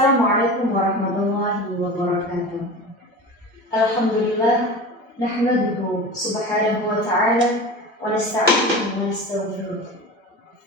Assalamualaikum warahmatullahi wabarakatuh. Alhamdulillah, nahmaduhu subhanahu wa ta'ala wa nasta'inuhu wa nastaghfiruh.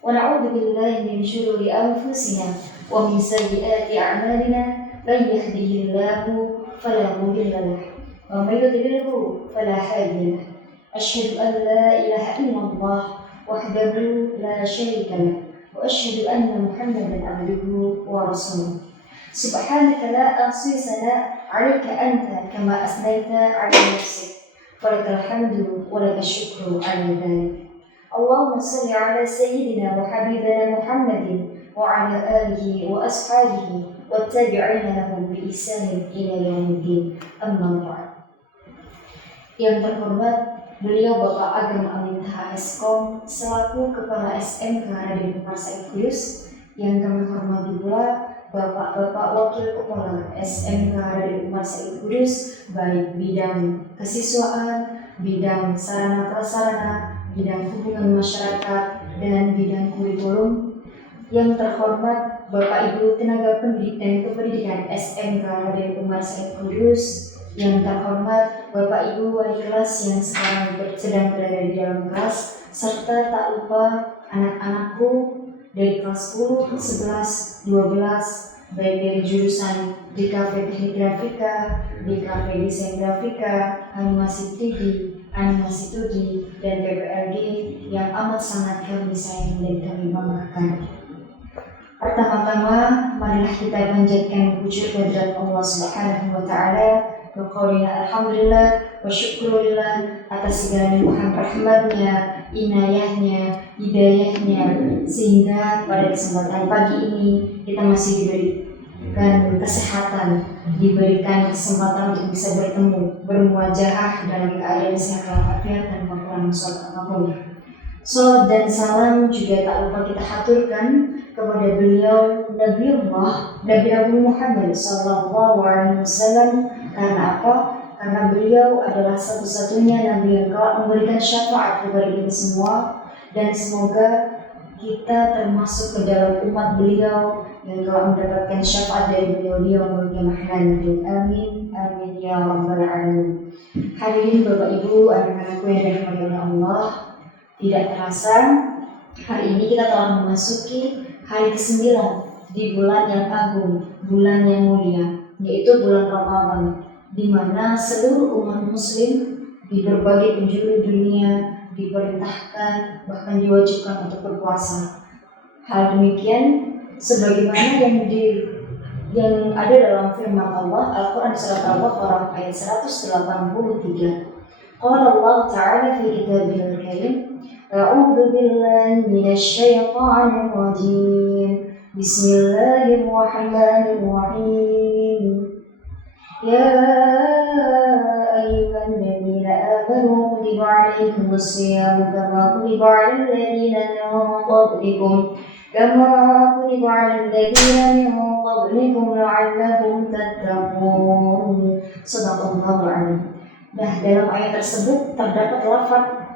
Wa na'udzu billahi min shururi anfusina wa min sayyiati a'malina. Man yahdihillahu fala mudilla lahu wa man yudlilhu fala hadiya lahu. Asyhadu an la ilaha illallah wahdahu la syarika lahu wa asyhadu anna Muhammadan abduhu wa rasuluh. Subhanaka la ahsi sana 'alaika anta kama asnaita 'ala nafsik wa lakal hamdu wa lakal syukru 'ala dzalik. Allahumma shalli 'ala sayyidina wa habibina Muhammadin wa 'ala alihi wa ashabihi wa tabi'ina lahum bi ihsanin ila yaumiddin. Amma ba'd. Yang terhormat beliau Bapak Ageng Amin HSkom selaku Kepala SMK Raden Umar Said Kudus, yang kami hormati pula Bapak-Bapak Wakil Kepala SMK Raden Umar Said Kudus, baik bidang kesiswaan, bidang sarana prasarana, bidang hubungan masyarakat, dan bidang kurikulum. Yang terhormat Bapak Ibu tenaga pendidik dan kependidikan SMK Raden Umar Said Kudus, yang terhormat Bapak Ibu wali kelas yang sekarang sedang berada di dalam kelas, serta tak lupa anak-anakku dari kelas 10, 11, 12, baik dari jurusan DKV Teknik Grafika, DKV Desain Grafika, Animasi 3D, Animasi 2D, dan PPLG yang amat sangat kami sayang dan kami banggakan. Pertama-tama, marilah kita panjatkan puji kehadirat Allah Subhanahu wa Ta'ala, berqaulina alhamdulillah wa syukurillah atas segala limpahan rahmatnya, inayahnya, hidayahnya, sehingga pada kesempatan pagi ini kita masih diberikan kesehatan, diberikan kesempatan untuk bisa bertemu, bermuajahah dalam keadaan sehat walafiat dan kekurangan sholat apapun. Salat dan salam juga tak lupa kita haturkan kepada beliau Nabiullah Nabi Muhammad sallallahu alaihi wasallam. Karena apa? Karena beliau adalah satu-satunya Nabi yang kelak memberikan syafaat kepada kita semua, dan semoga kita termasuk ke dalam umat beliau yang telah mendapatkan syafaat dari beliau yang nanti. Amin, amin ya rabbal alamin. Hadirin Bapak Ibu, anak-anakku yang dirahmati oleh Allah, tidak terasa hari ini kita telah memasuki hari ke-9 di bulan yang agung, bulan yang mulia, yaitu bulan Ramadan, di mana seluruh umat muslim di berbagai penjuru dunia diperintahkan, bahkan diwajibkan untuk berpuasa. Hal demikian sebagaimana yang ada dalam firman Allah Al-Quran surat Al-Baqarah ayat 183. Qala Allah Ta'ala fi kitabil karim, a'udzu billahi minasyaitonir rajim. Bismillahirrahmanirrahim. Ya ayyuhalladzina amanu kutiba 'alaikumus-shiyam kama kutiba 'alal ladzina min qablikum la'allakum tattaqun. Shadaqallahu 'azim. Nah, dalam ayat tersebut terdapat lafaz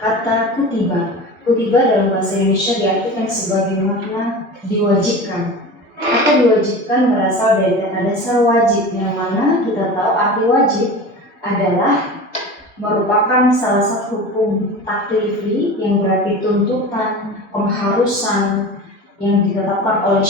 kata kutiba. Kutiba dalam bahasa Indonesia diartikan sebagai makna diwajibkan. Kata diwajibkan berasal dari kata dasar wajib, yang mana kita tahu arti wajib adalah merupakan salah satu hukum taklifi yang berarti tuntutan, pengharusan yang ditetapkan oleh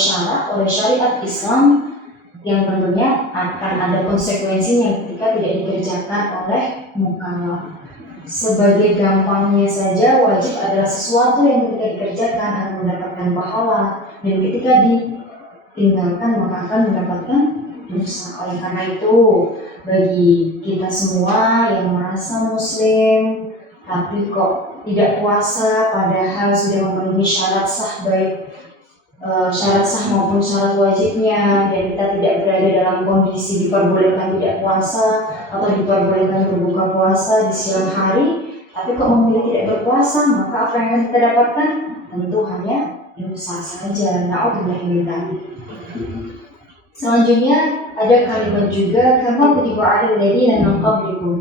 syariat Islam, yang tentunya akan ada konsekuensinya ketika tidak dikerjakan oleh mukallaf. Sebagai gampangnya saja, wajib adalah sesuatu yang ketika dikerjakan akan mendapatkan pahala, dan ketika ditinggalkan maka akan mendapatkan dosa. Oleh karena itu, bagi kita semua yang merasa muslim tapi kok tidak puasa padahal sudah memenuhi syarat sah, baik syarat sah maupun syarat wajibnya, dan kita tidak berada dalam kondisi diperbolehkan tidak puasa atau diperbolehkan berbuka puasa di siang hari, tapi kok memilih tidak berpuasa, maka apa yang akan kita dapatkan? Tentu hanya dosa saja. Na'udzubillah min dzalik. Selanjutnya ada kalimat juga kama kutiba 'alal ladzina min qablikum.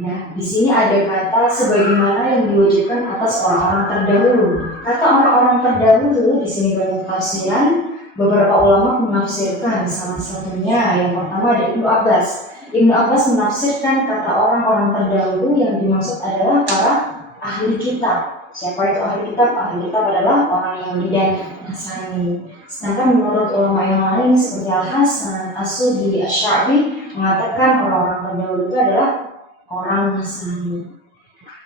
Nah, di sini ada kata sebagaimana yang diwajibkan atas orang-orang terdahulu. Kata orang-orang terdahulu di sini banyak tafsiran. beberapa ulama menafsirkan, salah satunya yang pertama ada Ibnu Abbas. Ibnu Abbas menafsirkan kata orang-orang terdahulu yang dimaksud adalah para ahli kitab. Siapa itu ahli kitab? Ahli kitab adalah orang Yahudi dan Nasrani. Sedangkan menurut ulama yang lain seperti Al-Hasan, As-Sudi, Asy-Sya'bi mengatakan orang-orang terdahulu itu adalah orang Nasrani.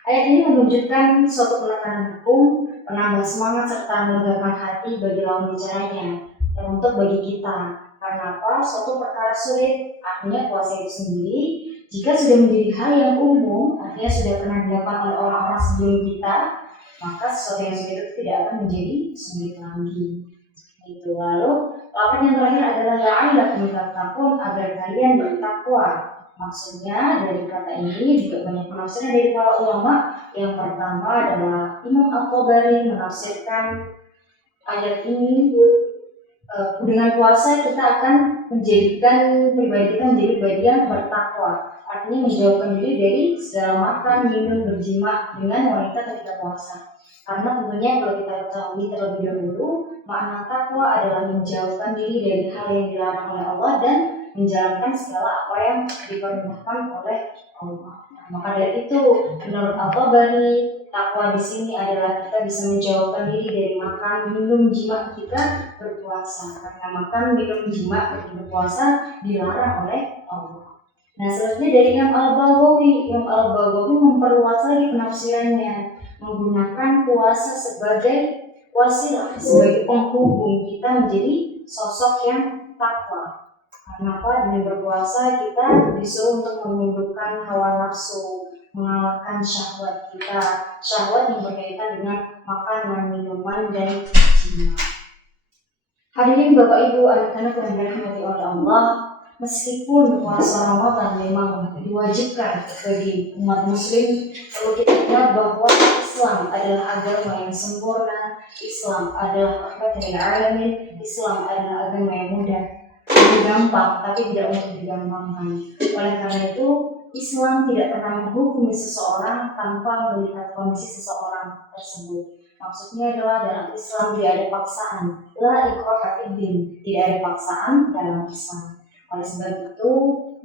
Ayat ini menunjukkan suatu penekanan hukum, penambah semangat serta melegakan hati bagi lawan bicaranya, teruntuk bagi kita. Karena apa? Suatu perkara sulit, artinya puasa itu sendiri, jika sudah menjadi hal yang umum, artinya sudah pernah dilakukan oleh orang-orang sebelum kita, maka sesuatu yang sulit itu tidak akan menjadi sulit lagi. Itu lalu, lapan yang terakhir adalah la'allakum tattaqun, agar kalian bertakwa. Maksudnya dari kata ini juga banyak penafsiran dari para ulama. Yang pertama adalah Imam At-Tabari menafsirkan ayat ini dengan puasa kita akan menjadikan pribadi kita menjadi pribadi yang bertakwa. Artinya menjauhkan diri dari segala makan, minum, berjima dengan wanita ketika puasa. Karena tentunya kalau kita ketahui terlebih dahulu, makna takwa adalah menjauhkan diri dari hal yang dilarang oleh Allah dan menjalankan segala apa yang diperintahkan oleh Allah. Maka dari itu, menurut At-Tabari, takwa di sini adalah kita bisa menjauhkan diri dari makan, minum, jima ketika berpuasa. Karena makan, minum, jima ketika berpuasa dilarang oleh Allah. Nah, selanjutnya dari Imam Al-Baghawi memperluas lagi penafsirannya, menggunakan puasa sebagai wasilah, sebagai penghubung kita menjadi sosok yang takwa. Kenapa? Dengan berpuasa kita disuruh untuk menundukkan hawa nafsu, mengalahkan syahwat kita, syahwat yang berkaitan dengan makanan, minuman, dan jima. Hadirin Bapak Ibu, anak-anak yang dirahmati oleh Allah, meskipun puasa Ramadan memang diwajibkan bagi umat muslim, perlu kita ingat bahwa Islam adalah agama yang sempurna, Islam adalah rahmatan lil alamin, Islam adalah agama yang mudah, gampang, tapi tidak untuk digampangkan. Oleh karena itu, Islam tidak pernah menghukumi seseorang tanpa melihat kondisi seseorang tersebut. Maksudnya adalah dalam Islam tidak ada paksaan, la ikraha fid din, tidak ada paksaan dalam Islam. Oleh sebab itu,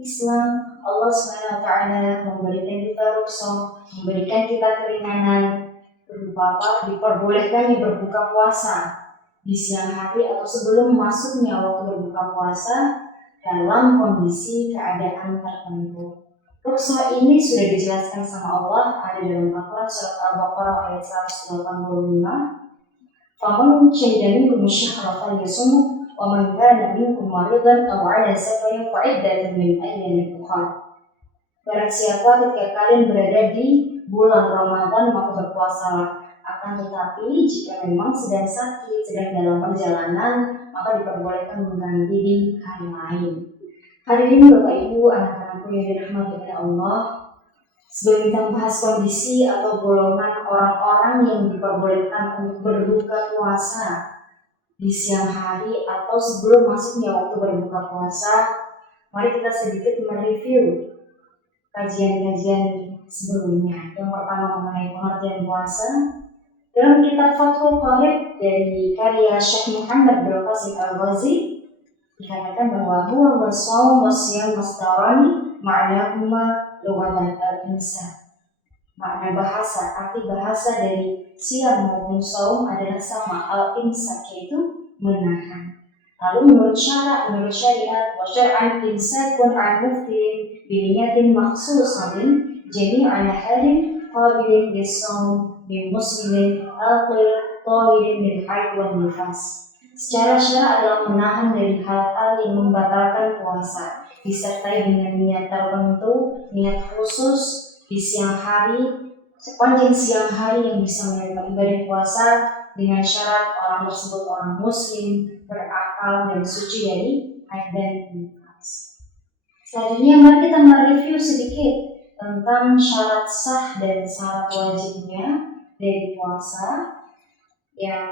Islam, Allah SWT memberikan kita rukhsah, memberikan kita keringanan berupa apa? Diperbolehkannya berbuka puasa di siang hari atau sebelum masuknya waktu berbuka puasa dalam kondisi keadaan tertentu. Rukhsah ini sudah dijelaskan sama Allah, ada dalam Al-Quran surat Al-Baqarah ayat 185. Faman syahida minkum asyhara falyasumhu wa man kana minkum maridan aw 'ala safarin fa 'iddatun min ayyamin ukhra. Barang siapa ketika kalian berada di bulan Ramadan maka berpuasalah. Akan tetapi jika memang sedang sakit, sedang dalam perjalanan, maka diperbolehkan mengganti di hari lain. Hari ini Bapak Ibu, anak-anakku yang dirahmati oleh Allah, sebelum kita membahas kondisi atau golongan orang-orang yang diperbolehkan untuk berbuka puasa di siang hari atau sebelum masuknya waktu berbuka puasa, mari kita sedikit mereview kajian-kajian sebelumnya. Yang pertama mengenai pengertian puasa. Dalam kitab Fathul Qarib dari karya Syekh Muhammad bin Qasim Al-Ghazi dikatakan bahwa huwa wasawm wasyam masdarani ma'nahuma lughatan al-insan. Makna bahasa, arti bahasa dari siam maupun saum adalah sama, al-imsak yaitu menahan. Lalu menurut syariat wa syar'an imsakun an muftin bi niyatin makhsusatin jami'an harin qabilin lis-saum min muslimin aqil tahirin min haid wal nifas. Secara syara adalah menahan dari hal-hal yang membatalkan puasa, disertai dengan niat tertentu, niat khusus di siang hari, sepanjang siang hari yang bisa menerima ibadah puasa dengan syarat orang tersebut orang muslim, berakal dan suci dari haid dan nifas. Selanjutnya mari kita mereview sedikit tentang syarat sah dan syarat wajibnya dari puasa. Yang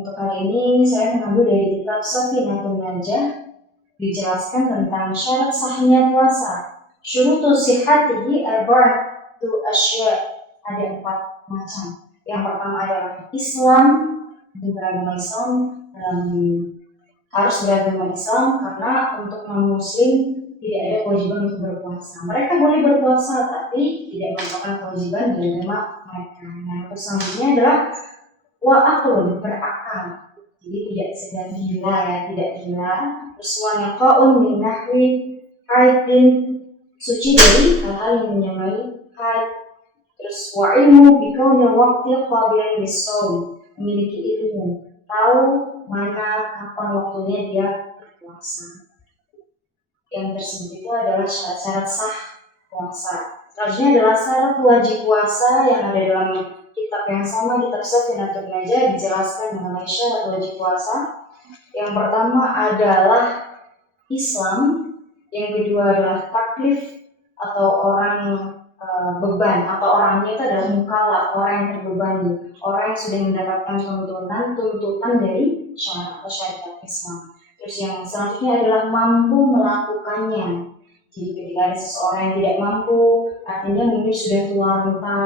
untuk kali ini saya mengambil dari kitab Safinatun Najah, dijelaskan tentang syarat sahnya puasa. Syurutu sihhatihi arba'atu asya', ada 4 macam. Yang pertama adalah Islam, itu beragama Islam dalam harus beragama Islam, karena untuk non-muslim tidak ada kewajiban untuk berpuasa. Mereka boleh berpuasa tapi tidak merupakan kewajiban di agama mereka. Nah, untuk selanjutnya adalah wa'aqlun, berakal. Jadi tidak sedang gila ya, tidak gila. Terus wanaqa'un min nahwi haidin, suci dari hal-hal yang menyamai haid. Terus wa'ilmu bikaunil waqti qabilan bis-shaum, memiliki ilmu, tahu mana kapan waktunya dia berpuasa. Yang tersebut itu adalah syarat-syarat sah puasa. Selanjutnya adalah syarat wajib puasa yang ada dalam kitab yang sama, kitab Safinatul Najah, dijelaskan mengenai syarat wajib puasa. Yang pertama adalah Islam, yang kedua adalah taklif atau orang beban, atau orangnya itu adalah mukallaf, orang yang terbebani, orang yang sudah mendapatkan tuntutan dari syariat atau syariat Islam. Terus yang selanjutnya adalah mampu melakukannya. Jadi ketika ada seseorang yang tidak mampu, artinya mungkin sudah tua renta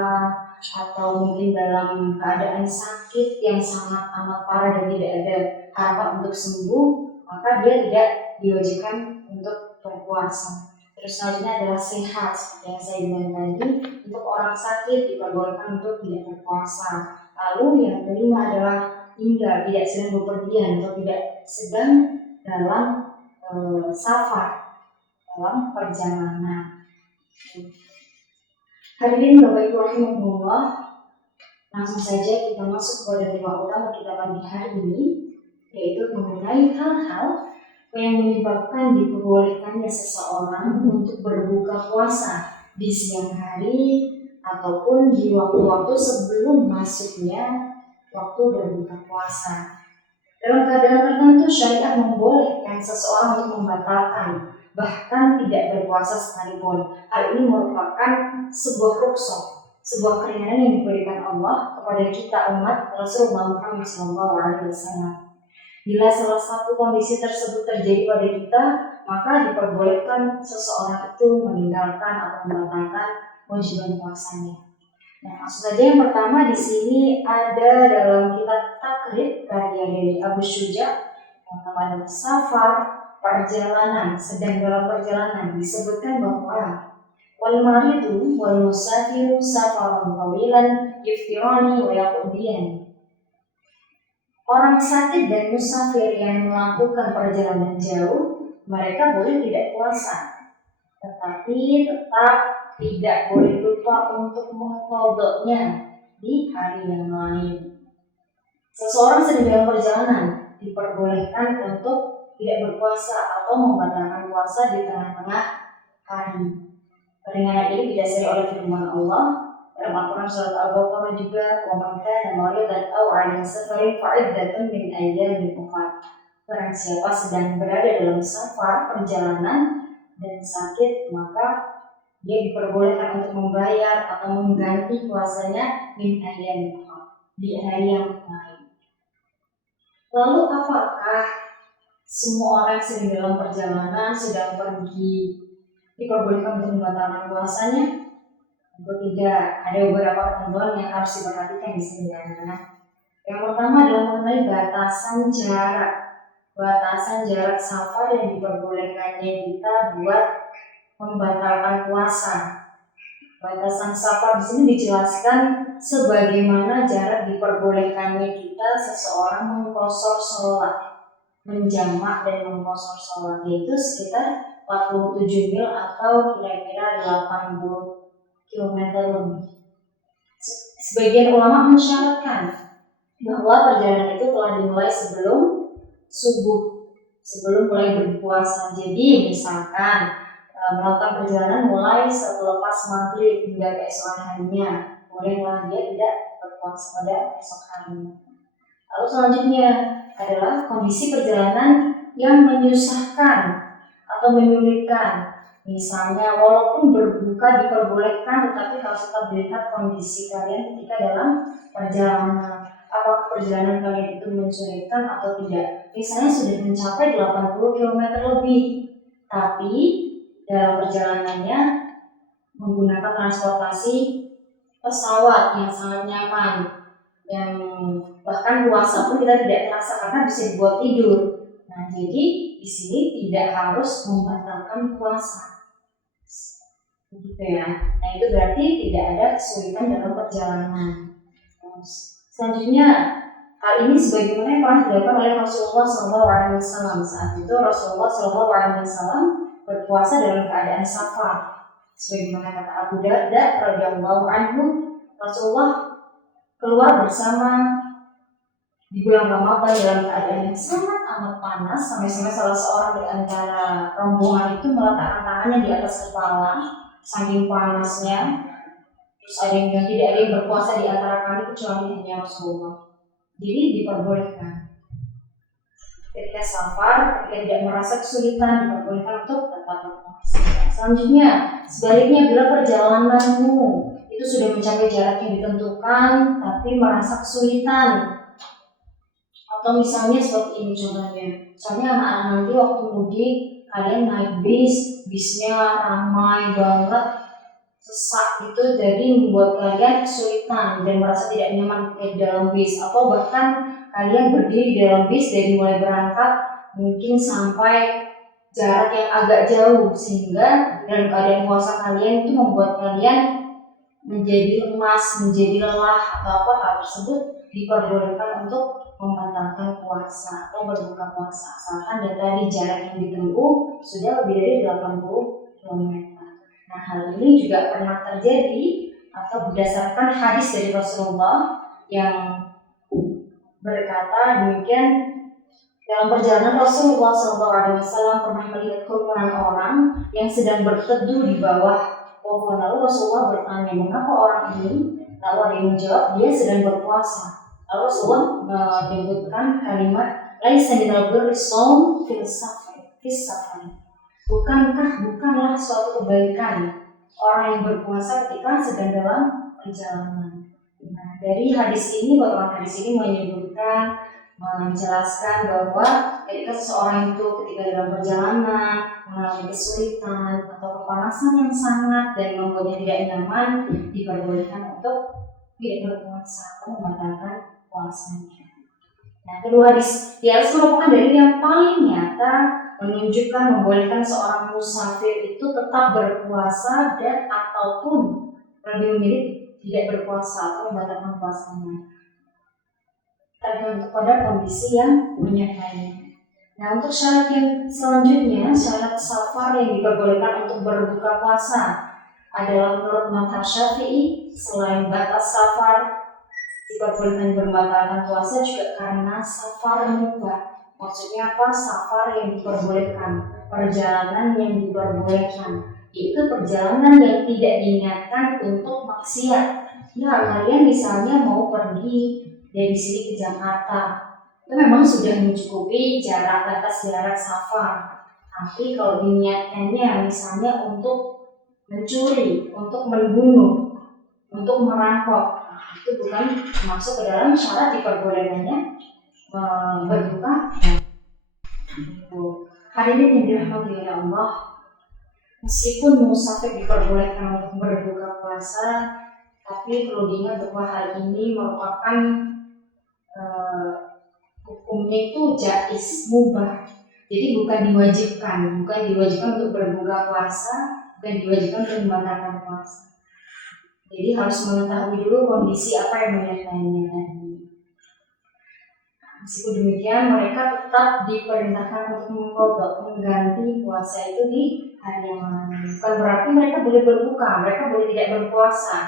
atau mungkin dalam keadaan sakit yang sangat amat parah dan tidak ada harapan untuk sembuh, maka dia tidak diwajibkan untuk berpuasa. Terus selanjutnya adalah sehat, seperti yang saya bilang tadi, untuk orang sakit diperbolehkan untuk tidak berpuasa. Lalu yang kelima adalah tinggal, tidak sedang bepergian atau tidak sedang dalam safar, dalam perjalanan. Hadirin Bapak Ibu rahimahumullah, langsung saja kita masuk kepada tema utama kita pagi hari ini, yaitu mengenai hal-hal yang menyebabkan diperbolehkannya seseorang untuk berbuka puasa di siang hari ataupun di waktu-waktu sebelum masuknya waktu berbuka puasa. Dalam keadaan tertentu syariat membolehkan seseorang untuk membatalkan, bahkan tidak berpuasa sekalipun. Hal ini merupakan sebuah rukhsah, sebuah keringanan yang diberikan Allah kepada kita umat Rasulullah Muhammad SAW. Bila salah satu kondisi tersebut terjadi pada kita, maka diperbolehkan seseorang itu meninggalkan atau membatalkan kewajiban puasanya. Nah, langsung saja yang pertama di sini ada dalam kitab Takrib karya dari Abu Syuja, yang namanya safar, perjalanan, sedang dalam perjalanan, disebutkan bahwa wal maridu wal musafiru safaran tawilan yuftirani wa yaqudiyan. Orang sakit dan musafir yang melakukan perjalanan jauh, mereka boleh tidak puasa, tetapi tetap tidak boleh lupa untuk mengqadanya di hari yang lain. Seseorang sedang dalam perjalanan diperbolehkan untuk tidak berpuasa atau membatalkan puasa di tengah-tengah hari. Keringanan ini didasari oleh firman Allah dalam Al-Quran surat Al-Baqarah juga, wa man kana maridan aw 'ala safarin fa'iddatun min ayyamin ukhra. Barang siapa sedang berada dalam safar, perjalanan, dan sakit, maka dia diperbolehkan untuk membayar atau mengganti puasanya min ayyamin ukhra, di hari yang lain. Lalu apakah semua orang sedang dalam perjalanan, sedang pergi, diperbolehkan untuk membatalkan puasanya? Tentu tidak. Ada beberapa ketentuan yang harus diperhatikan di sini, anak-anak. Yang pertama adalah mengenai batasan jarak. Batasan jarak safar yang diperbolehkannya kita buat membatalkan puasa. Batasan safar di sini dijelaskan sebagaimana jarak diperbolehkannya kita seseorang mengqashar sholat, menjamak dan mengqashar sholat, yaitu sekitar 47 mil atau kira-kira 80 kilometer lebih. Sebagian ulama mensyaratkan bahwa perjalanan itu telah dimulai sebelum subuh, sebelum mulai berpuasa. Jadi misalkan melakukan perjalanan mulai selepas maghrib hingga keesokan harinya, bolehlah dia tidak berpuasa pada esok harinya. Lalu selanjutnya adalah kondisi perjalanan yang menyusahkan atau menyulitkan. Misalnya walaupun berbuka diperbolehkan, tetapi harus tetap dilihat kondisi kalian ketika dalam perjalanan. Apakah perjalanan kalian itu mensulitan atau tidak? Misalnya sudah mencapai 80 km lebih, tapi dalam perjalanannya menggunakan transportasi pesawat yang sangat nyaman, yang bahkan puasa pun kita tidak terasa karena bisa dibuat tidur. Nah, jadi di sini tidak harus membatalkan puasa. Begitu ya. Nah, itu berarti tidak ada kesulitan dalam perjalanan. Selanjutnya, hal ini sebagaimana yang pernah dilakukan oleh Rasulullah SAW. Saat itu Rasulullah SAW berpuasa dalam keadaan safar. Sebagaimana kata Abu Darda radhiyallahu anhu, Rasulullah keluar bersama di bulan Ramadan dalam keadaan yang sangat amat panas, sampai-sampai salah seorang di antara rombongan itu meletakkan tangannya di atas kepala saking panasnya. Terus ada yang bilang tidak ada yang berpuasa di antara kami kecuali hanya Rasulullah. Jadi diperbolehkan ketika safar, ketika tidak merasa kesulitan, diperbolehkan untuk tetap berpuasa. Selanjutnya, sebaliknya bila perjalananmu itu sudah mencapai jarak yang ditentukan tapi merasa kesulitan, atau misalnya seperti ini contohnya, misalnya anak-anak nanti waktu mudik kalian naik bisnya ramai banget, sesak gitu, jadi membuat kalian kesulitan dan merasa tidak nyaman di dalam bis, atau bahkan kalian berdiri di dalam bis dari mulai berangkat mungkin sampai jarak yang agak jauh, sehingga dalam keadaan puasa kalian itu membuat kalian menjadi lemas, menjadi lelah atau apa, hal tersebut diperbolehkan untuk membatalkan puasa atau berbuka puasa asalkan dari jarak yang ditempuh sudah lebih dari 80 km. Nah, hal ini juga pernah terjadi atau berdasarkan hadis dari Rasulullah yang berkata demikian, dalam perjalanan Rasulullah SAW pernah melihat kerumunan orang yang sedang berteduh di bawah pohon. Lalu Rasulullah bertanya, mengapa orang ini? Lalu ada yang menjawab, dia sedang berpuasa. Lalu Rasulullah menyebutkan kalimat laisa minal birri shaum fis safar. Bukanlah suatu kebaikan orang yang berpuasa ketika sedang dalam perjalanan. Nah, dari hadis ini, potongan hadis ini menyebutkan, menjelaskan bahwa ketika seseorang itu ketika dalam perjalanan mengalami kesulitan atau kepanasan yang sangat dan membuatnya tidak nyaman, diperbolehkan untuk tidak berpuasa atau membatalkan puasanya. Nah, kedua hadis di atas merupakan dalil yang paling nyata menunjukkan membolehkan seorang musafir itu tetap berpuasa dan ataupun lebih memilih tidak berpuasa atau membatalkan puasanya, tergantung pada kondisi yang menyertainya. Nah, untuk syarat yang selanjutnya, syarat safar yang diperbolehkan untuk berbuka puasa adalah menurut mazhab Syafi'i, selain batas safar diperbolehkan berbatalkan puasa juga karena safar mubah. Maksudnya apa? Safar yang diperbolehkan, perjalanan yang diperbolehkan, yaitu perjalanan yang tidak diingatkan untuk maksiat. Ya, kalian misalnya mau pergi dari sini ke Jakarta, itu memang sudah mencukupi batas jarak safar. Tapi kalau diniatkannya misalnya untuk mencuri, untuk membunuh, untuk merampok, itu bukan masuk ke dalam syarat diperbolehkannya berbuka. Hadirin yang dirahmati oleh Allah, meskipun musafir diperbolehkan untuk berbuka puasa, tapi perlu diingat bahwa hal ini merupakan hukumnya itu jaiz, mubah. Jadi bukan diwajibkan untuk berbuka puasa, bukan diwajibkan untuk membatalkan puasa. Jadi harus mengetahui dulu kondisi apa yang menyertainya tadi. Meskipun demikian, mereka tetap diperintahkan untuk mengganti puasa itu di hari yang lain. Bukan berarti mereka boleh berbuka, mereka boleh tidak berpuasa,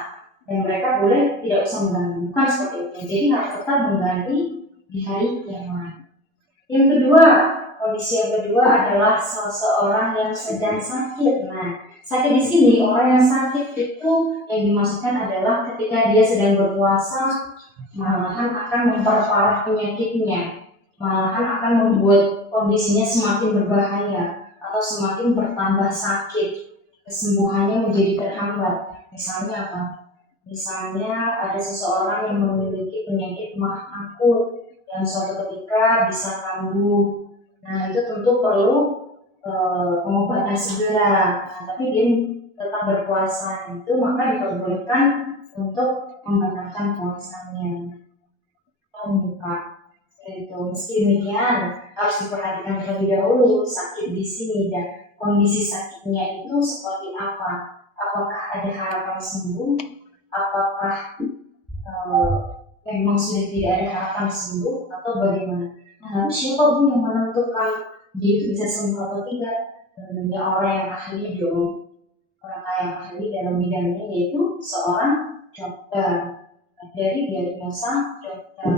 dan mereka boleh tidak usah mengganti. Bukan seperti itu. Jadi harus tetap mengganti di hari yang lain. Yang kedua, kondisi yang kedua adalah seseorang yang sedang sakit. Nah, sakit di sini, orang yang sakit itu yang dimaksudkan adalah ketika dia sedang berpuasa, malahan akan memperparah penyakitnya, malahan akan membuat kondisinya semakin berbahaya atau semakin bertambah sakit, kesembuhannya menjadi terhambat. Misalnya apa? Misalnya ada seseorang yang memiliki penyakit mah akut yang suatu ketika bisa kambuh. Nah, itu tentu perlu pengobatan segera. Nah, tapi dia tetap berpuasa, itu maka diperbolehkan untuk membatalkan puasanya atau membuka. Itu meski demikian harus diperhatikan terlebih dahulu sakit di sini dan kondisi sakitnya itu seperti apa. Apakah ada harapan sembuh? Apakah memang sudah tidak ada harapan sembuh atau bagaimana? Nah, siapa Bu yang menentukan dia itu bisa sembuh atau tidak? Tentunya orang yang ahli dong, orang yang ahli dalam bidangnya yaitu seorang dokter. Dari diagnosa dokter.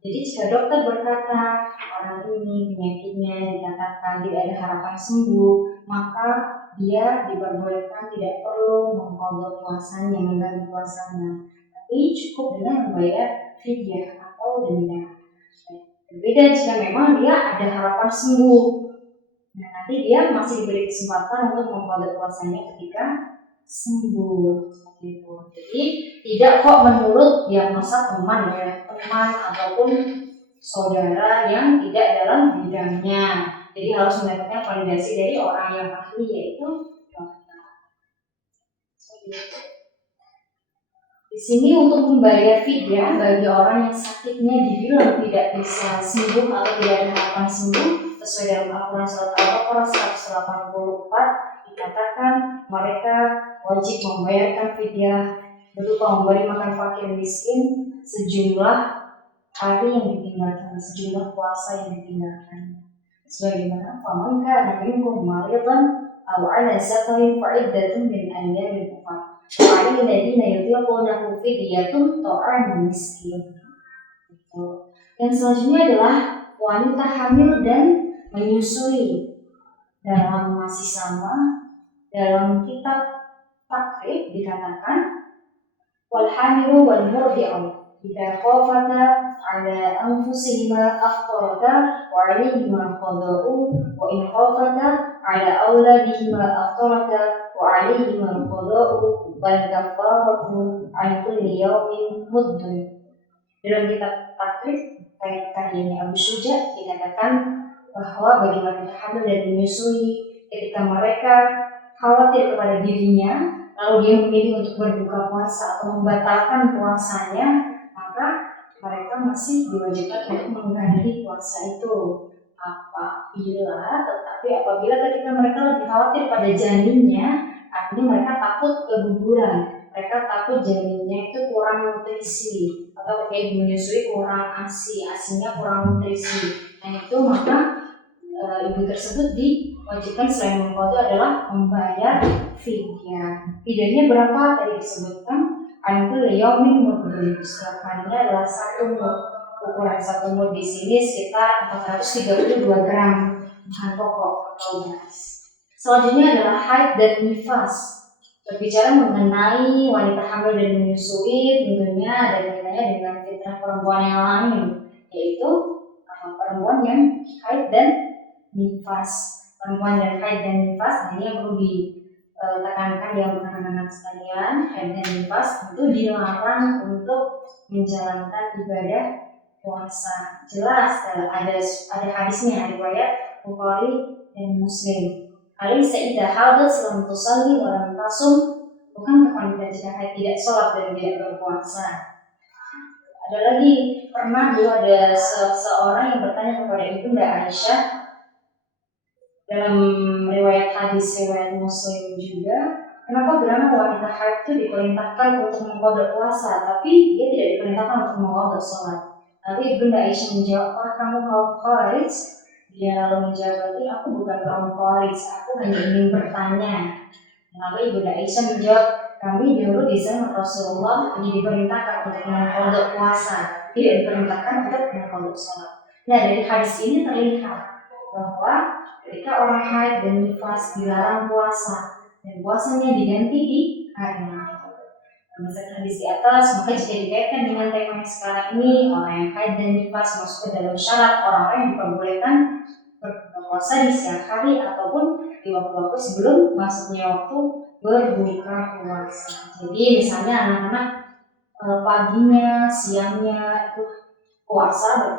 Jadi jika dokter berkata orang ini penyakitnya dikatakan tidak ada harapan sembuh, maka dia diperbolehkan tidak perlu mengkodok puasanya, mengganti puasanya, tapi cukup dengan membayar fidyah atau denda. Berbeda jika memang dia ada harapan sembuh. Nah, nanti dia masih diberi kesempatan untuk mengkodok puasanya ketika sembuh. Gitu. Jadi tidak kok menurut diagnosa teman ataupun saudara yang tidak dalam bidangnya. Jadi harus mendapatkan validasi dari orang yang ahli yaitu dokter. Di sini untuk membayar fidyah bagi orang yang sakitnya dibilang tidak bisa sembuh atau tidak ada harapan sembuh sesuai dengan Al-Quran surat Al-Baqarah 184 dikatakan mereka wajib membayarkan fidyah berupa memberi makan fakir miskin sejumlah hari yang ditinggalkan, sejumlah puasa yang ditinggalkan. Sebagaimana faman kana minkum maridan aw ala safarin fa iddatun min ayyamin ukhra. Wa 'alal ladzina yutiqunahu fidyatun ta'amun miskin. Yang selanjutnya adalah wanita hamil dan menyusui. Dalam masih sama dalam kitab takrib dikatakan wal hamilu wal murdi'u idza khafata ala anfusihima aftarata wa 'alaihima qada'u wa in khafata ala auladihima aftarata wa 'alaihima qada'u wal kafaratu 'an kulli yawmin muddun. Dalam kitab takrib karyanya Abu Syuja dikatakan bahwa bagi wanita hamil dan menyusui ketika mereka khawatir kepada dirinya lalu dia memilih untuk berbuka puasa atau membatalkan puasanya, maka mereka masih diwajibkan untuk mengganti puasa itu apabila ketika mereka lebih khawatir pada janinnya, artinya mereka takut keguguran, mereka takut janinnya itu kurang nutrisi atau kayak menyusui kurang asinya kurang nutrisi. Nah itu maka ibu tersebut diwajibkan selain mengqadha adalah membayar fidyah. Fidyahnya berapa tadi disebutkan? Antul yaumin mudun. Setiap harinya adalah 1 mud. Ukuran 1 mud di sini sekitar 432 gram bahan pokok atau beras. Selanjutnya adalah haid dan nifas. Berbicara mengenai wanita hamil dan menyusui, tentunya ada kaitannya dengan fitrah perempuan yang lain, yaitu perempuan yang haid dan nifas. Perempuan dan haid dan nifas, ini yang perlu ditekankan ya anak-anak sekalian. Haid dan nifas itu dilarang untuk menjalankan ibadah puasa. Jelas ada hadisnya riwayat Bukhari dan Muslim. Alaysa idza hadat lam tusalli wa lam tasum. Bukan wanita jika haid tidak sholat dan tidak berpuasa. Ada lagi pernah dulu ada seorang yang bertanya kepada Ibunda Aisyah dalam riwayat hadis riwayat Muslim juga, kenapa gerhana wanita haid itu diperintahkan untuk mengqadha puasa tapi dia tidak diperintahkan untuk mengqadha sholat. Lalu Ibunda Aisyah menjawab, "Apakah kamu kaum Khawarij?" Dia lalu menjawab, "Aku bukan kaum Khawarij, aku hanya ingin bertanya." Lalu Ibunda Aisyah menjawab, "Kami dulu di zaman Rasulullah hanya diperintahkan untuk mengqadha puasa, tidak diperintahkan untuk mengqadha sholat." Nah dari hadis ini terlihat bahwa ketika orang haid dan nifas dilarang puasa dan puasanya diganti di hari lain. Berdasarkan hadis di atas, maka jika dikaitkan dengan tema yang sekarang ini, orang yang haid dan nifas masuk ke dalam syarat orang-orang yang diperbolehkan berpuasa di siang hari ataupun di waktu-waktu sebelum masuknya waktu berbuka puasa. Jadi misalnya anak-anak paginya, siangnya itu berpuasa,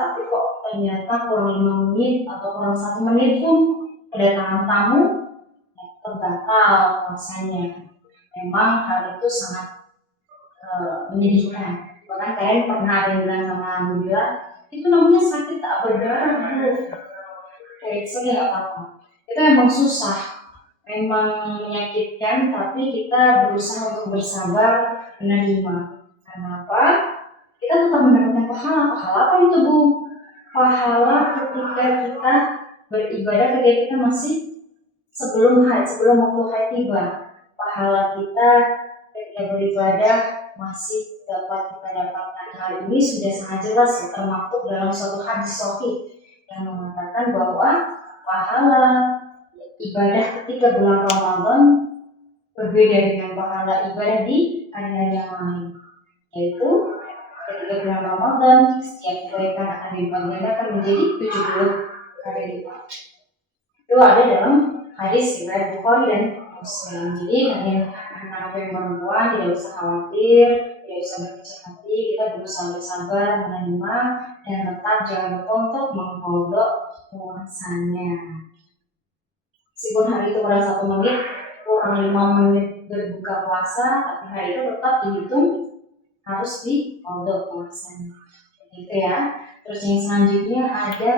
tapi kok ternyata kurang 5 menit atau kurang 1 menit pun kedatangan tamu, terbatal puasanya. Memang hal itu sangat menyedihkan. Bahkan kalian pernah ada yang bilang sama Alhamdulillah, itu namanya sakit tak berdarah dulu. Oke, nggak apa-apa. Itu memang susah, memang menyakitkan, tapi kita berusaha untuk bersabar menerima. Kenapa? Kita tetap mendapatkan pahala. Pahala apa itu, Bu? Pahala ketika kita beribadah, ketika kita masih sebelum waktu haid tiba. Pahala kita ketika beribadah masih dapat kita dapatkan. Hal ini sudah sangat jelas termaktub dalam suatu hadis sahih yang mengatakan bahwa pahala ibadah ketika bulan Ramadan berbeda dengan pahala ibadah di hari-hari yang lain, yaitu ketika bulan Ramadan setiap kebaikan akan dilipat gandakan menjadi 70 kali lipat. Itu ada dalam hadis riwayat Bukhari dan Muslim. Jadi kalian anak-anak yang perempuan tidak usah khawatir, tidak usah berkecil hati, kita berusaha bersabar menerima dan tetap jangan lupa untuk mengkodok puasanya. Meskipun hari itu kurang 1 menit, kurang 5 menit berbuka puasa, tapi hari itu tetap dihitung harus dikodok puasanya. Gitu ya. Terus yang selanjutnya ada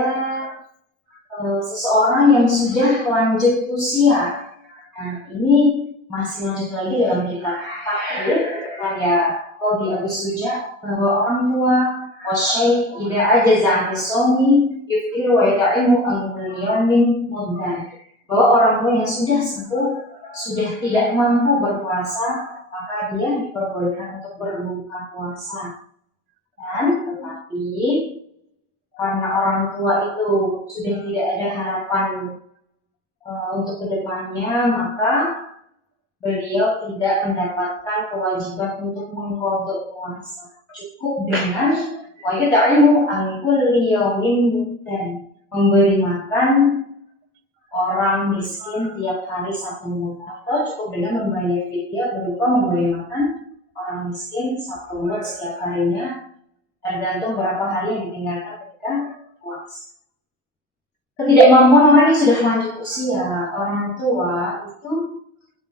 seseorang yang sudah lanjut usia. Nah, ini masih lanjut lagi dalam kitab Takhir karya Qadhi Agus Suja, bahwa orang tua wasyai idza ajaza an shaumi yuftiru wa yat'imu an kulli yawmin muddan. Bahwa orang tua yang sudah sepuh, sudah tidak mampu berpuasa, maka dia diperbolehkan untuk berbuka puasa. Dan tetapi karena orang tua itu sudah tidak ada harapan untuk kedepannya, maka beliau tidak mendapatkan kewajiban untuk mengqadha puasa. Cukup dengan wa yut'imu an kulli yawmin muddan, memberi makan orang miskin tiap hari 1 mud, atau cukup dengan membayar fidyah berupa memberi makan orang miskin 1 mud setiap harinya, tergantung berapa hari yang ditinggalkan ketika puasa. Ketidakmampuan orang yang sudah lanjut usia, orang tua itu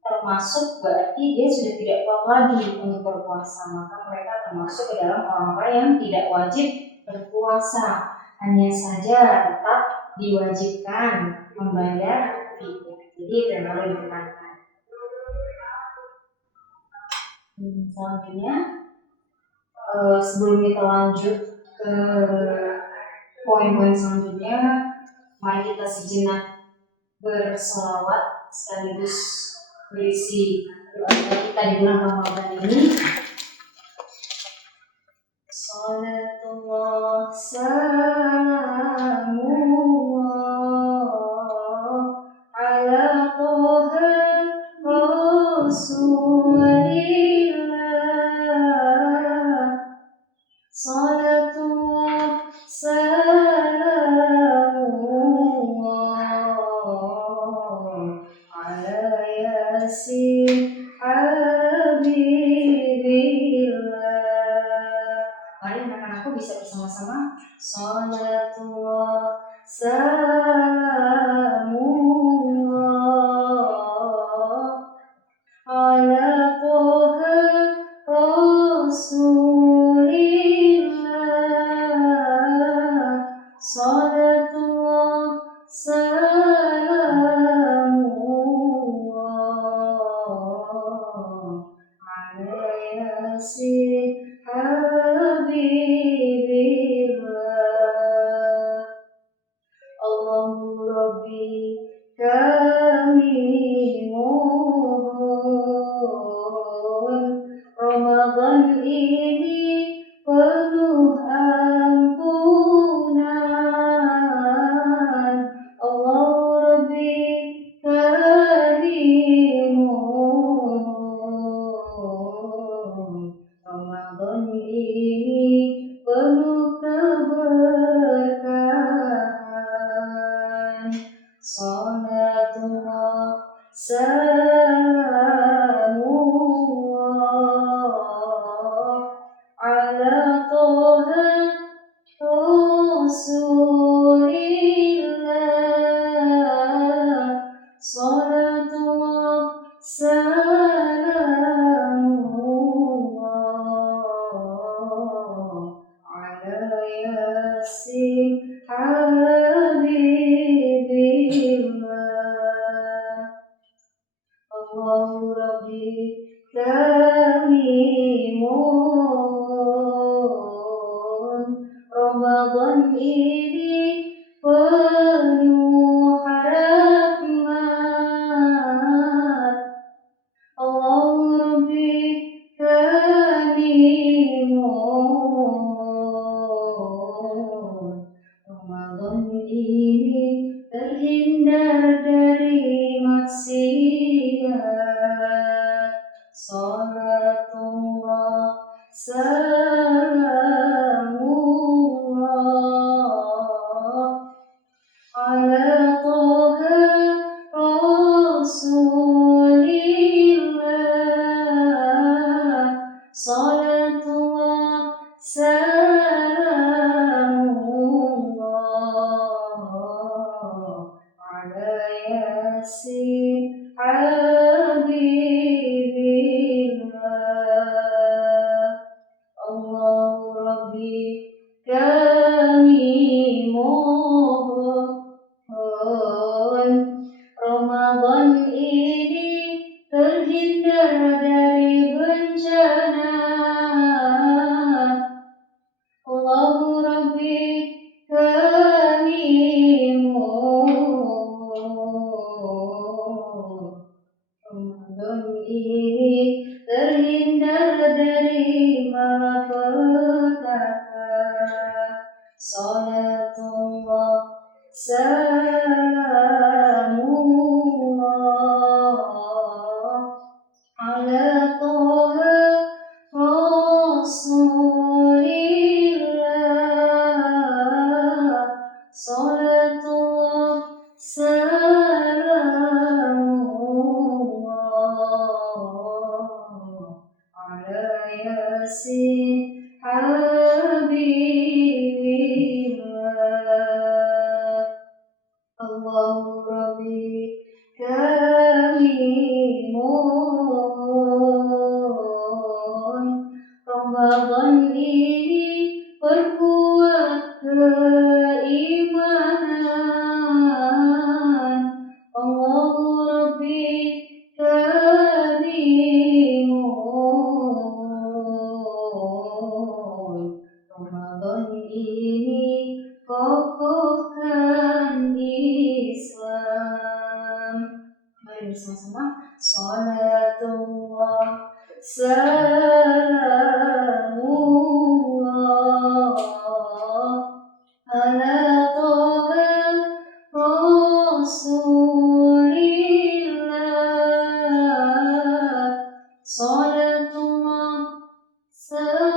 termasuk berarti dia sudah tidak kuat lagi untuk berpuasa, maka mereka termasuk ke dalam orang-orang yang tidak wajib berpuasa, hanya saja tetap diwajibkan membayar fidyah. Jadi itu yang perlu ditekankan. Selanjutnya, sebelum kita lanjut ke poin-poin selanjutnya, mari kita sejenak berselawat sekaligus berisi doa kita di bulan Ramadan ini. Salatullah salamullah ala toha rasulillah. Salatullah salamullah ala yasin habibillah. Mari anak-anakku bisa bersama-sama. Salatullah salamullah ala toha rasulillah. Salatullah salamullah ala yasin habibillah. Allahu Rabbi kami mohon Ramadan ini penuh ampunan. Allahu Rabbi kami mohon Allahu Rabbi karimun, Ramadan ini penuh rahmat. Allahu Rabbi karimun, Ramadan ini terhindar dari maksiat. Salatullah salamullah ala Toha Rasulillah. Salatullah salamullah ala Yasin Habibillah. Allahu Rabbi kami mohon, Ramadan ini terhindar dari bencana. Allahu Rabbi kami mohon, Ramadan ini terhindar dari malapetaka. Salatullah salamullah ala Toha Rasulillah. Salatullah salamullah ala Yasin Habibillah. Allahu Rabbi kami mohon, Ramadan ini perkuat keimanan. Allahu Rabbi kami mohon, Ramadan ini kokohkan Islam. Mari bersama-sama. Salatullah salamullah ala Toha Rasulillah. Salatullah salamullah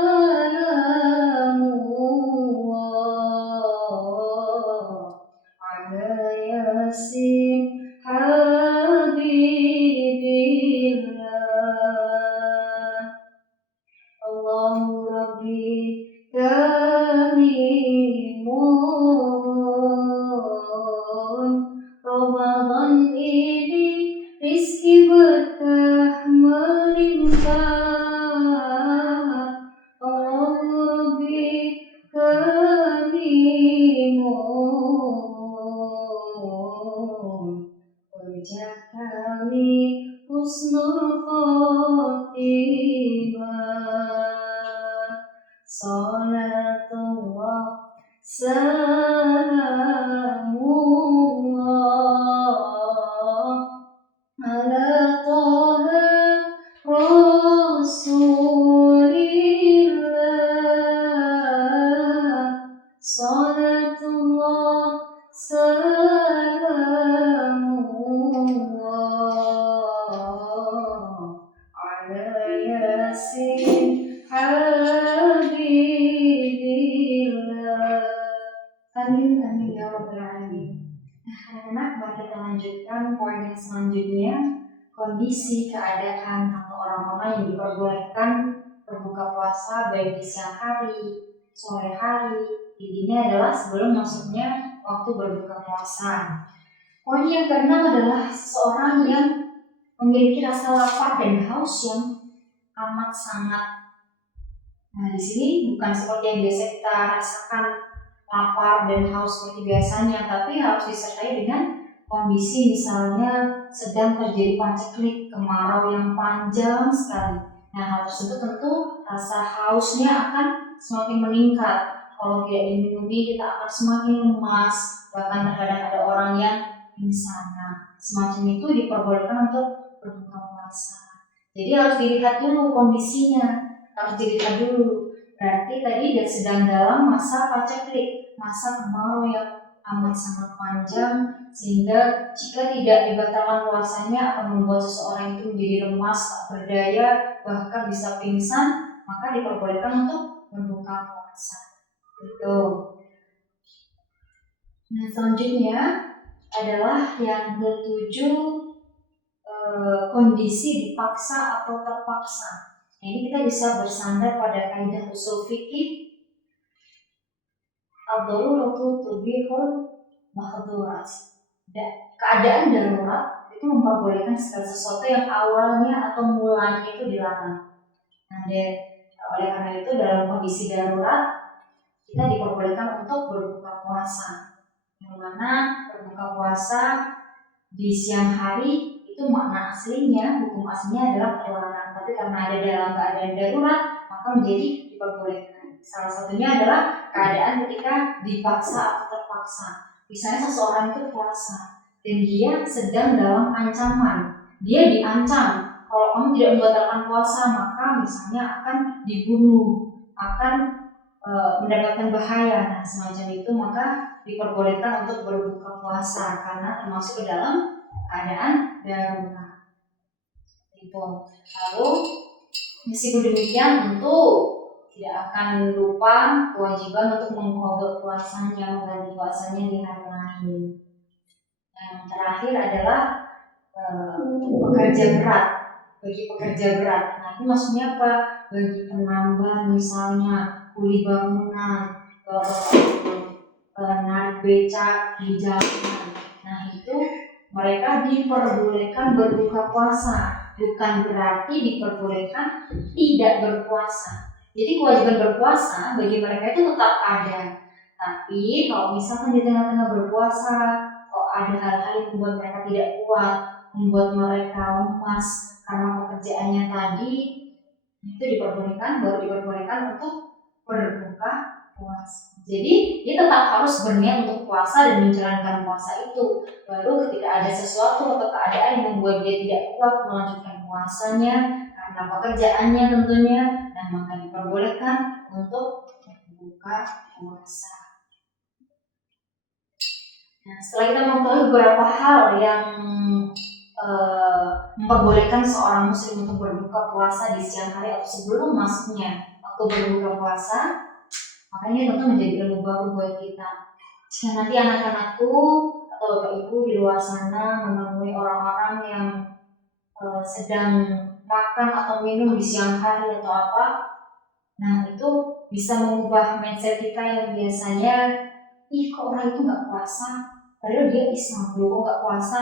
ala Yasin Habibillah. Allahu Rabbi kami mohon, Ramadan ini rizki berkah melimpah. Allahu Rabbi kami mohon, wajah kami husnul khotimah. Salatullah salamullah ala Toha Rasulillah. Salatullah salamullah ala Yasin Habibillah. Amin amin ya rabbal alamin. Nah, anak-anak, mari kita lanjutkan poin yang selanjutnya, kondisi keadaan atau orang-orang yang diperbolehkan berbuka puasa baik di siang hari, sore hari. Ini adalah sebelum masuknya waktu berbuka puasa. Poin yang keenam adalah seseorang yang memiliki rasa lapar dan haus yang amat sangat. Nah, di sini bukan seperti yang biasa kita rasakan lapar dan haus seperti biasanya, tapi harus disertai dengan kondisi misalnya sedang terjadi paceklik, kemarau yang panjang sekali. Nah, hal tersebut tentu rasa hausnya akan semakin meningkat. Kalau tidak diminumi, kita akan semakin lemas. Bahkan terkadang ada orang yang pingsan. Nah, semacam itu diperbolehkan untuk berbuka puasa. Jadi harus dilihat dulu kondisinya, harus dilihat dulu. Berarti tadi dia sedang dalam masa paceklik, masa kemarau yang amat sangat panjang, sehingga jika tidak dibatalkan puasanya akan membuat seseorang itu menjadi lemas, tak berdaya, bahkan bisa pingsan, maka diperbolehkan untuk berbuka puasa. Gitu. Nah, selanjutnya adalah yang ketujuh, kondisi dipaksa atau terpaksa. Nah, ini kita bisa bersandar pada kaidah usul fikih ad-daruratu tubihul mahdhurat. Keadaan darurat itu memperbolehkan segala sesuatu yang awalnya atau mulanya itu dilarang. Nah, oleh karena itu dalam kondisi darurat kita diperbolehkan untuk berbuka puasa. Yang mana berbuka puasa di siang hari itu makna aslinya, hukum aslinya adalah terlarang. Tapi karena ada dalam keadaan darurat, maka menjadi diperbolehkan. Salah satunya adalah keadaan ketika dipaksa atau terpaksa. Misalnya seseorang itu puasa dan dia sedang dalam ancaman. Dia diancam, kalau kamu tidak membatalkan puasa maka misalnya akan dibunuh, akan mendapatkan bahaya. Nah, semacam itu maka diperbolehkan untuk berbuka puasa karena termasuk ke dalam keadaan darurat. Itu. Lalu meskipun demikian tentu tidak akan lupa kewajiban untuk mengqadha puasanya, mengganti puasanya di hari lain. Yang terakhir adalah pekerja berat. Bagi pekerja berat, nah ini maksudnya apa? Bagi penambang misalnya, kuli bangunan, narik becak di jalanan. Nah itu mereka diperbolehkan berbuka puasa, bukan berarti diperbolehkan tidak berpuasa. Jadi kewajiban berpuasa bagi mereka itu tetap ada. Tapi kalau misalkan di tengah-tengah berpuasa, kok ada hal-hal yang membuat mereka tidak kuat, membuat mereka lemas karena pekerjaannya tadi, itu baru diperbolehkan untuk berbuka puasa. Jadi dia tetap harus berniat untuk puasa dan menjalankan puasa itu. Baru ketika ada sesuatu atau keadaan yang membuat dia tidak kuat melanjutkan puasanya karena pekerjaannya tentunya, nah maka diperbolehkan untuk berbuka puasa. Nah, setelah kita mengetahui beberapa hal yang memperbolehkan seorang muslim untuk berbuka puasa di siang hari atau sebelum masuknya waktu berbuka puasa, makanya tentu menjadi ilmu baru buat kita. Jika nanti anak-anakku atau bapak ibu di luar sana menemui orang-orang yang sedang makan atau minum di siang hari atau apa, nah itu bisa mengubah mindset kita yang biasanya, ih kok orang itu nggak puasa, padahal dia Islam loh, kok nggak puasa.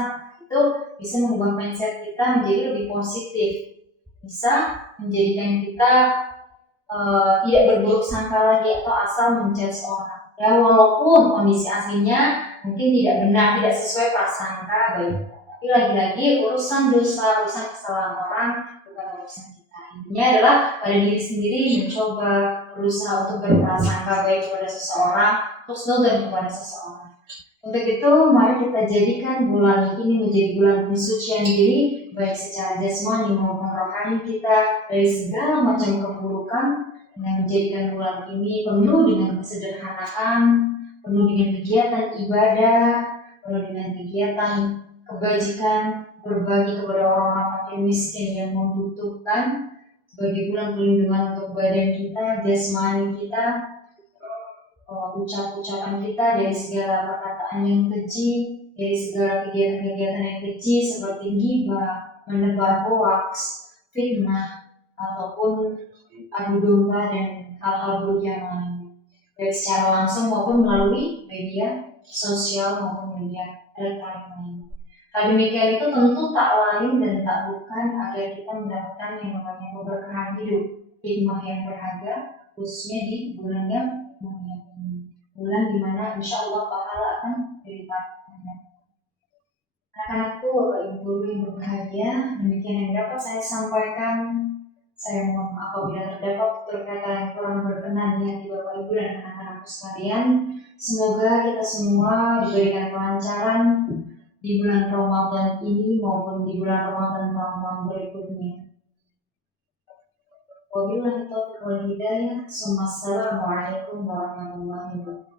Itu bisa mengubah mindset kita menjadi lebih positif, bisa menjadikan kita tidak berburuk sangka lagi atau asal menjudge orang. Ya walaupun kondisi aslinya mungkin tidak benar, tidak sesuai prasangka baik, tapi lagi-lagi urusan dosa, urusan kesalahan orang bukan urusan kita. Intinya adalah pada diri sendiri mencoba berusaha untuk berprasangka baik kepada seseorang, husnuzon kepada seseorang. Untuk itu, mari kita jadikan bulan ini menjadi bulan pensucian diri, baik secara jasmani maupun rohani kita dari segala macam keburukan, dengan menjadikan bulan ini penuh dengan kesederhanaan, penuh dengan kegiatan ibadah, penuh dengan kegiatan kebajikan, berbagi kepada orang-orang fakir miskin yang membutuhkan, sebagai bulan perlindungan untuk badan kita, jasmani kita, ucap-ucapan kita dari segala perkataan yang keji, dari segala kegiatan-kegiatan yang keji seperti ghibah, menebar hoaks, fitnah, ataupun adu domba dan hal-hal buruk yang lain, baik secara langsung maupun melalui media sosial maupun media elektronik lain. Hal demikian itu tentu tak lain dan tak bukan agar kita mendapatkan yang namanya keberkahan hidup, hikmah yang berharga, khususnya di bulan yang mulia, bulan dimana insya Allah pahala akan dilipat ganda. Anak-anakku, Bapak Ibu guru yang berbahagia, demikian yang dapat saya sampaikan. Saya mohon maaf apabila terdapat tutur kata yang kurang berkenan di hati Bapak Ibu dan anak-anakku sekalian. Semoga kita semua diberikan kelancaran di bulan Ramadan ini maupun di bulan Ramadan tahun-tahun berikutnya. Wabillahi taufiq wal hidayah. Assalamualaikum warahmatullahi wabarakatuh.